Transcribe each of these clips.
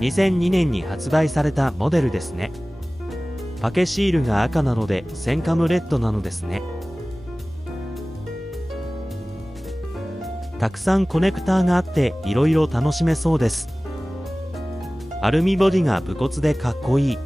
2002年に発売されたモデルですね。パケシールが赤なのでセンカムレッドなのですね。たくさんコネクターがあっていろいろ楽しめそうです。アルミボディが武骨でかっこいい。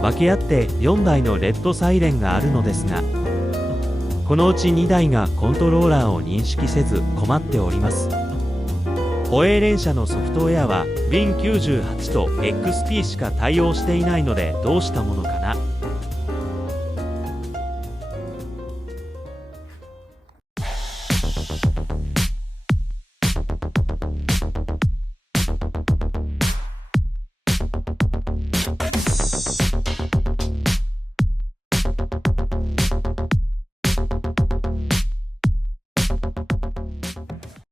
分け合って4台のレッドサイレンがあるのですが、このうち2台がコントローラーを認識せず困っております。ホエー連社のソフトウェアは Win98 と XP しか対応していないのでどうしたものかな。